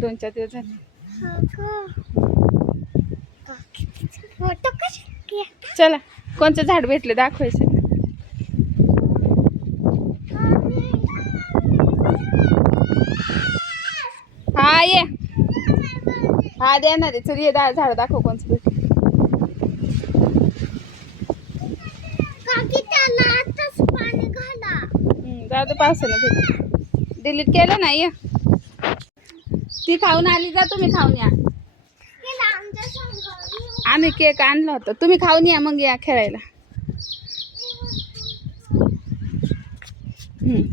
2-4 दिवस झाले. चला कोणतं झाड भेटलं दाखवायचं. हा ये हा देणार आहे. चल ये झाड दाखव कोणचं भेटलं. जाऊ पावसानं भेट डिलीट केलं नाही. ये ती खाऊन आली जा. तुम्ही खाऊन या. आम्ही केक आणला होता. तुम्ही खाऊन या मग या खेळायला.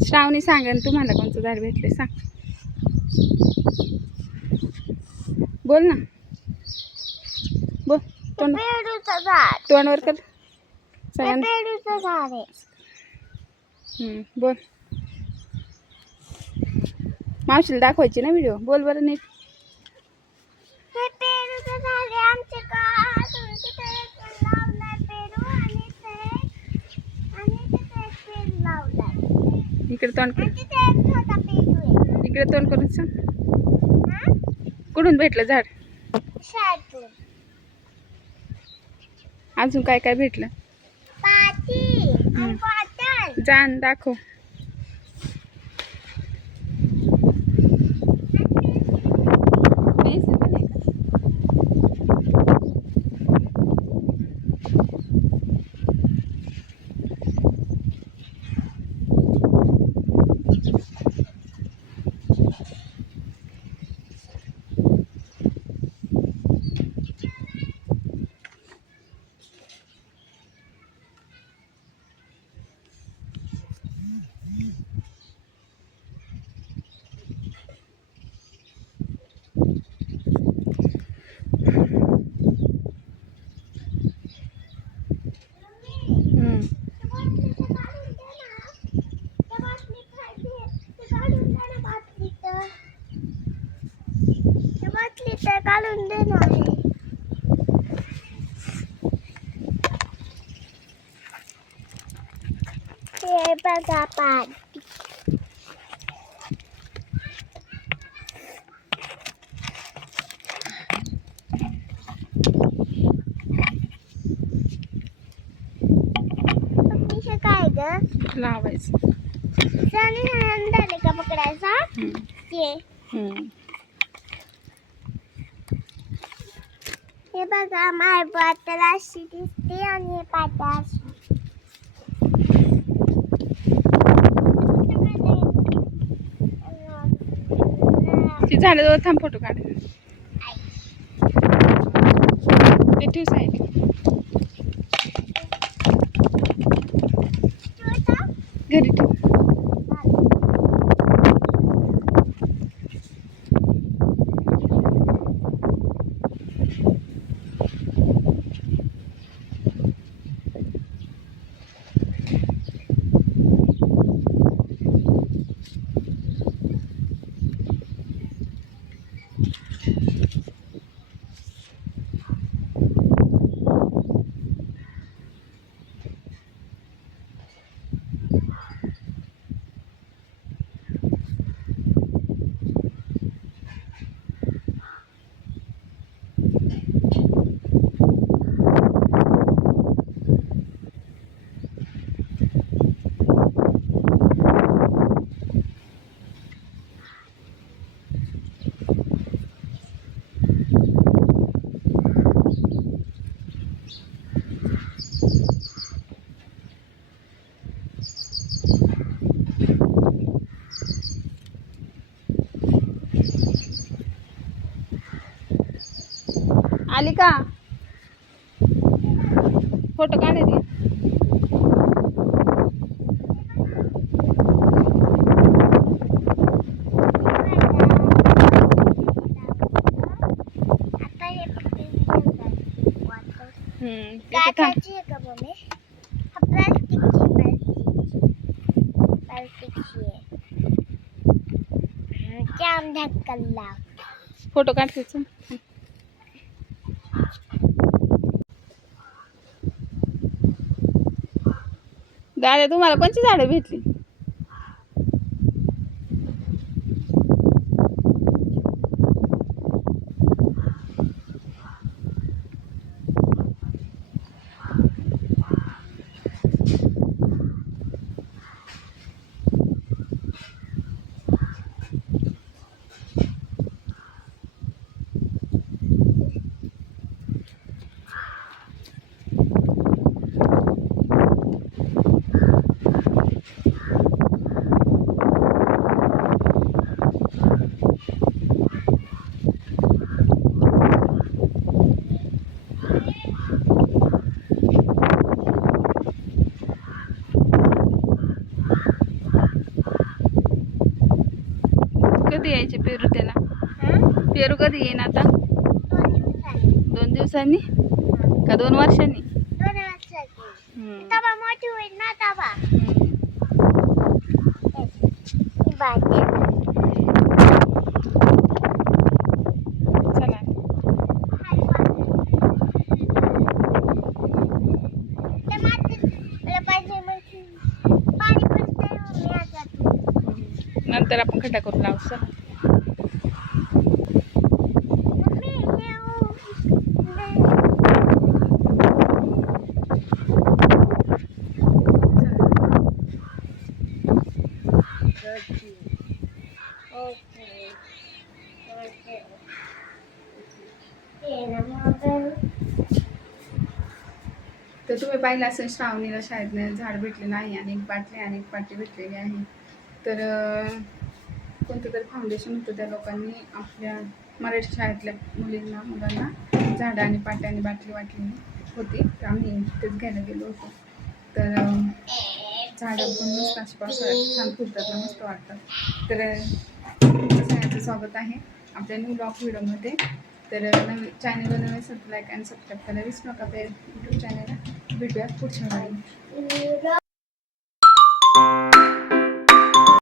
श्रावणी सांगा तुम्हाला कोणतं झाड भेटले सांग. बोल ना बोल. तोंडवर कर सगळ्यांना. बोल. मावशीला दाखवायची ना व्हिडिओ. बोल बरं नीट. इकडे तोंड कर. इकडे तोंड करून सांग. कुठून भेटलं झाड. अजून काय काय भेटलं. जाण दाखव. काढून दे ना. हे बघा पाणी. काय ग लावायचं. झाले का पकडायचा. हे बघा माझी बॉटल अशी दिसते आणि हे पाटा अशी. ती झालं थांब फोटो काढ. ते ठेव साईड. घरी ठेव. आली का फोटो काढायची. काचाची आहे का मम्मी. हा प्लास्टिकची आहे. जाम ढक्कन लाव. फोटो काढतेच. दादा तुम्हाला कोणती झाडं भेटली. कधी यायचे पेरू त्याला? हा? पेरू कधी येईन आता? 2 दिवसांनी. 2 दिवसांनी का 2 वर्षांनी? 2 वर्षांनी. हम्म. तवा मोठी होईल ना तवा. हम्म. ही भाजी. चला ते मातीत मला पाहिजे म्हणजे पाणी पडतंय मम्मी आता. नंतर आपण खड्डा करून लावू. चला. मम्मी हे ओके. ते ना मग तर तुम्ही पाहिलं असेल श्रावणीला शाळेत झाड भेटले नाही आणि एक बाटली आणि एक पाटी भेटलेली आहे. तर कोणतं तरी फाउंडेशन होतं, त्या लोकांनी आपल्या मराठी शाळेतल्या मुलांना झाडं आणि पाट्या आणि बाटली वाटलेली होती. तर आम्ही तेच घ्यायला गेलो होतो. तर झाडं पण मस्त अशी पावसाळ्यात छान फुलतात ना, मस्त वाटतात. तर तुमचं सगळ्यांचं स्वागत आहे आपल्या न्यू ब्लॉग व्हिडिओमध्ये. तर नवीन चॅनलला नवीन लाईक आणि सबस्क्राईब करायला विसरू नका. यूट्यूब चॅनलला भेटूया पुढच्या वेळी.